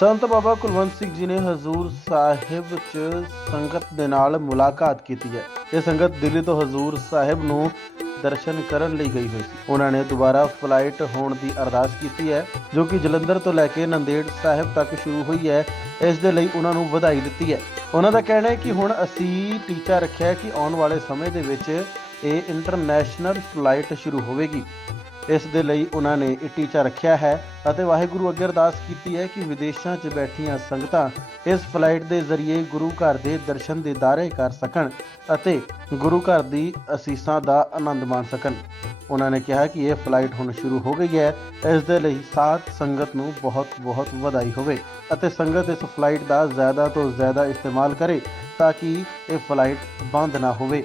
ਸੰਤ ਬਾਬਾ ਕੁਲਵੰਤ ਸਿੰਘ ਜੀ ਨੇ ਹਜ਼ੂਰ ਸਾਹਿਬ 'ਚ ਸੰਗਤ ਦੇ ਨਾਲ ਮੁਲਾਕਾਤ ਕੀਤੀ ਹੈ। ਇਹ ਸੰਗਤ ਦਿੱਲੀ ਤੋਂ ਹਜ਼ੂਰ ਸਾਹਿਬ ਨੂੰ ਦਰਸ਼ਨ ਕਰਨ ਲਈ ਗਈ ਹੋਈ ਸੀ। ਉਹਨਾਂ ਨੇ ਦੁਬਾਰਾ ਫਲਾਈਟ ਹੋਣ ਦੀ ਅਰਦਾਸ ਕੀਤੀ ਹੈ, ਜੋ ਕਿ ਜਲੰਧਰ ਤੋਂ ਲੈ ਕੇ ਨੰਦੇੜ ਸਾਹਿਬ ਤੱਕ ਸ਼ੁਰੂ ਹੋਈ ਹੈ। ਇਸ ਦੇ ਲਈ ਉਹਨਾਂ ਨੂੰ ਵਧਾਈ ਦਿੱਤੀ ਹੈ। ਉਹਨਾਂ ਦਾ ਕਹਿਣਾ ਹੈ ਕਿ ਹੁਣ ਅਸੀਂ ਟੀਚਾ ਰੱਖਿਆ ਹੈ ਕਿ ਆਉਣ ਵਾਲੇ ਸਮੇਂ ਦੇ ਵਿੱਚ ਇਹ ਇੰਟਰਨੈਸ਼ਨਲ ਫਲਾਈਟ ਸ਼ੁਰੂ ਹੋਵੇਗੀ। ਇਸ ਦੇ ਲਈ ਉਹਨਾਂ ਨੇ ਇਹ ਟੀਚਾ ਰੱਖਿਆ ਹੈ ਅਤੇ ਵਾਹਿਗੁਰੂ ਅੱਗੇ ਅਰਦਾਸ ਕੀਤੀ ਹੈ ਕਿ ਵਿਦੇਸ਼ਾਂ 'ਚ ਬੈਠੀਆਂ ਸੰਗਤਾਂ ਇਸ ਫਲਾਈਟ ਦੇ ਜ਼ਰੀਏ ਗੁਰੂ ਘਰ ਦੇ ਦਰਸ਼ਨ ਦੀਦਾਰੇ ਕਰ ਸਕਣ ਅਤੇ ਗੁਰੂ ਘਰ ਦੀ ਅਸੀਸਾਂ ਦਾ ਆਨੰਦ ਮਾਣ ਸਕਣ। ਉਹਨਾਂ ਨੇ ਕਿਹਾ ਕਿ ਇਹ ਫਲਾਈਟ ਹੁਣ ਸ਼ੁਰੂ ਹੋ ਗਈ ਹੈ। ਇਸ ਦੇ ਲਈ ਸਾਥ ਸੰਗਤ ਨੂੰ ਬਹੁਤ ਬਹੁਤ ਵਧਾਈ ਹੋਵੇ ਅਤੇ ਸੰਗਤ ਇਸ ਫਲਾਈਟ ਦਾ ਜ਼ਿਆਦਾ ਤੋਂ ਜ਼ਿਆਦਾ ਇਸਤੇਮਾਲ ਕਰੇ ਤਾਂ ਕਿ ਇਹ ਫਲਾਈਟ ਬੰਦ ਨਾ ਹੋਵੇ।